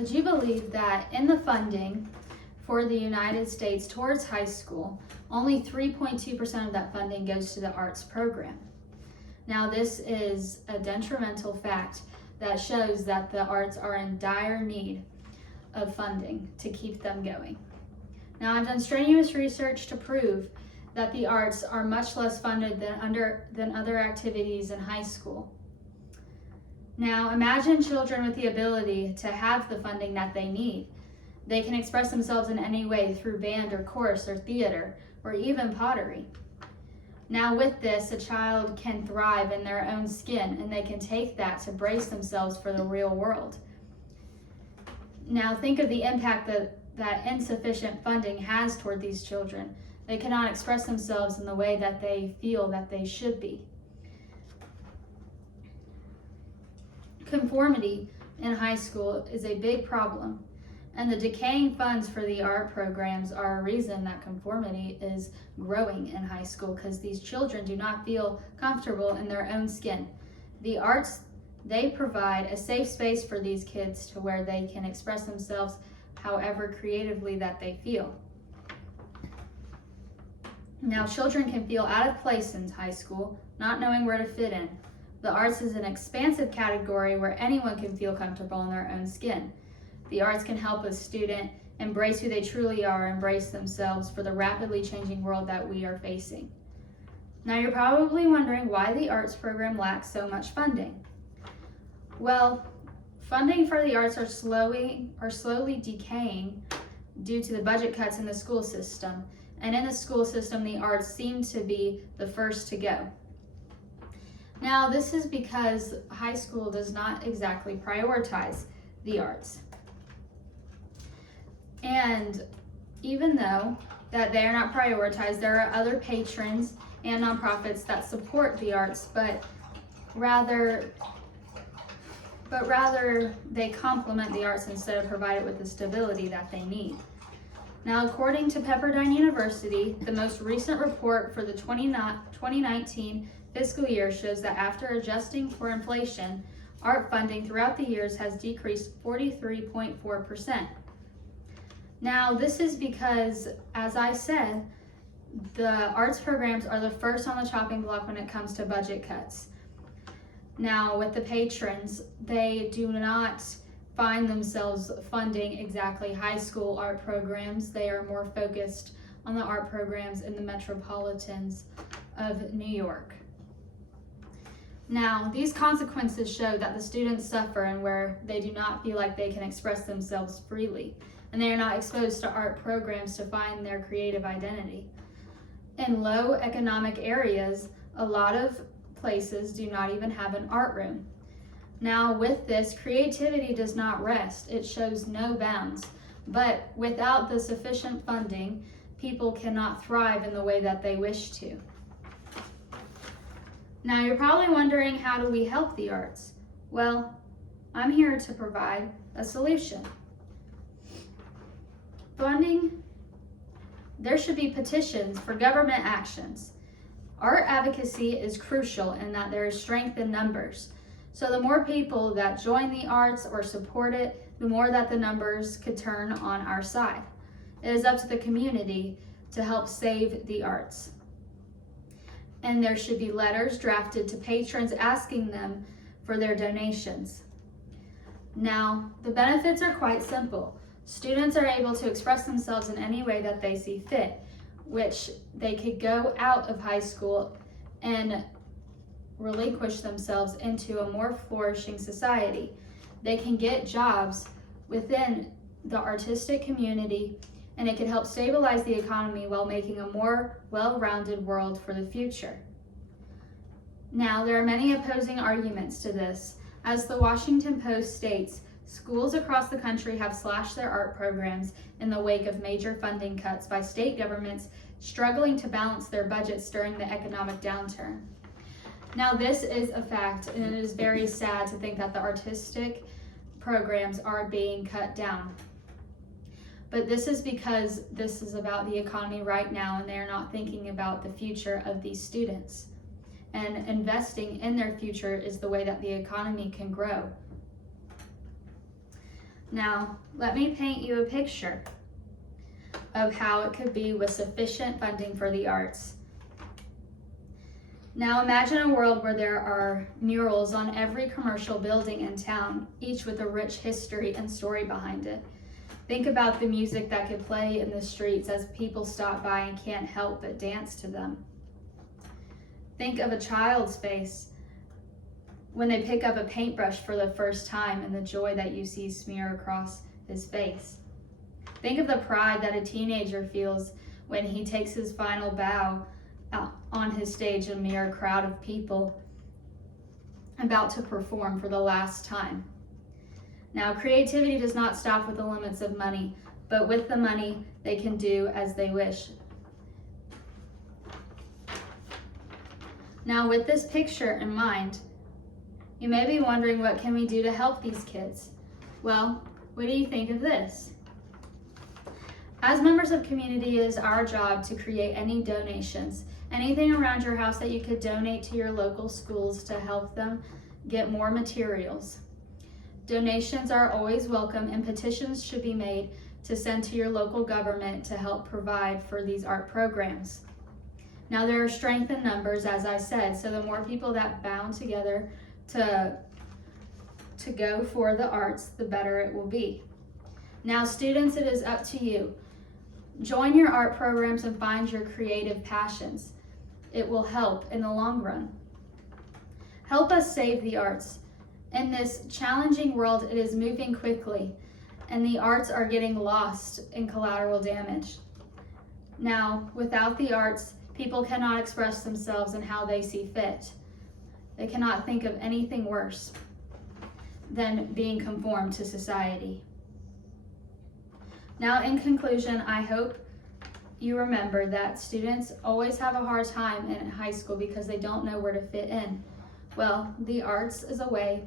Would you believe that in the funding for the United States towards high school, only 3.2% of that funding goes to the arts program? Now, this is a detrimental fact that shows that the arts are in dire need of funding to keep them going. Now, I've done strenuous research to prove that the arts are much less funded than other activities in high school. Now, imagine children with the ability to have the funding that they need. They can express themselves in any way through band or chorus or theater or even pottery. Now, with this, a child can thrive in their own skin, and they can take that to brace themselves for the real world. Now, think of the impact that insufficient funding has toward these children. They cannot express themselves in the way that they feel that they should be. Conformity in high school is a big problem, and the decaying funds for the art programs are a reason that conformity is growing in high school, because these children do not feel comfortable in their own skin. The arts, they provide a safe space for these kids to where they can express themselves however creatively that they feel. Now, children can feel out of place in high school, not knowing where to fit in. The arts is an expansive category where anyone can feel comfortable in their own skin. The arts can help a student embrace who they truly are, embrace themselves for the rapidly changing world that we are facing. Now, you're probably wondering why the arts program lacks so much funding. Well, funding for the arts are slowly decaying due to the budget cuts in the school system. And in the school system, the arts seem to be the first to go. Now, this is because high school does not exactly prioritize the arts. And even though that they are not prioritized, there are other patrons and nonprofits that support the arts, but rather they complement the arts instead of provide it with the stability that they need. Now, according to Pepperdine University, the most recent report for the 2019 fiscal year shows that after adjusting for inflation, art funding throughout the years has decreased 43.4%. Now, this is because, as I said, the arts programs are the first on the chopping block when it comes to budget cuts. Now, with the patrons, they do not find themselves funding exactly high school art programs. They are more focused on the art programs in the metropolitans of New York. Now, these consequences show that the students suffer and where they do not feel like they can express themselves freely, and they are not exposed to art programs to find their creative identity. In low economic areas, a lot of places do not even have an art room. Now, with this, creativity does not rest. It shows no bounds. But without the sufficient funding, people cannot thrive in the way that they wish to. Now, you're probably wondering, how do we help the arts? Well, I'm here to provide a solution. Funding, there should be petitions for government actions. Art advocacy is crucial in that there is strength in numbers. So the more people that join the arts or support it, the more that the numbers could turn on our side. It is up to the community to help save the arts. And there should be letters drafted to patrons asking them for their donations. Now, the benefits are quite simple. Students are able to express themselves in any way that they see fit, which they could go out of high school and relinquish themselves into a more flourishing society. They can get jobs within the artistic community, and it can help stabilize the economy while making a more well-rounded world for the future. Now, there are many opposing arguments to this. As the Washington Post states, schools across the country have slashed their art programs in the wake of major funding cuts by state governments struggling to balance their budgets during the economic downturn. Now, this is a fact, and it is very sad to think that the artistic programs are being cut down. But this is because this is about the economy right now, and they are not thinking about the future of these students. And investing in their future is the way that the economy can grow. Now, let me paint you a picture of how it could be with sufficient funding for the arts. Now imagine a world where there are murals on every commercial building in town, each with a rich history and story behind it. Think about the music that could play in the streets as people stop by and can't help but dance to them. Think of a child's face when they pick up a paintbrush for the first time and the joy that you see smear across his face. Think of the pride that a teenager feels when he takes his final bow out on his stage amid a crowd of people about to perform for the last time. Now, creativity does not stop with the limits of money, but with the money, they can do as they wish. Now, with this picture in mind, you may be wondering, what can we do to help these kids? Well, what do you think of this? As members of community, it is our job to create any donations, anything around your house that you could donate to your local schools to help them get more materials. Donations are always welcome, and petitions should be made to send to your local government to help provide for these art programs. Now, there are strength in numbers, as I said, so the more people that bound together to go for the arts, the better it will be. Now, students, it is up to you. Join your art programs and find your creative passions. It will help in the long run. Help us save the arts. In this challenging world, it is moving quickly, and the arts are getting lost in collateral damage. Now, without the arts, people cannot express themselves in how they see fit. They cannot think of anything worse than being conformed to society. Now, in conclusion, I hope you remember that students always have a hard time in high school because they don't know where to fit in. Well, the arts is a way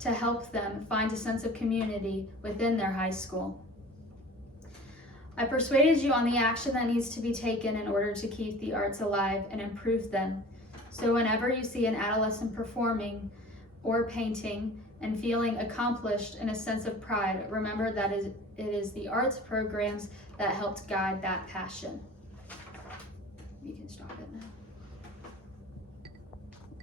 to help them find a sense of community within their high school. I persuaded you on the action that needs to be taken in order to keep the arts alive and improve them. So whenever you see an adolescent performing or painting and feeling accomplished and a sense of pride, remember that it is the arts programs that helped guide that passion. You can stop it now.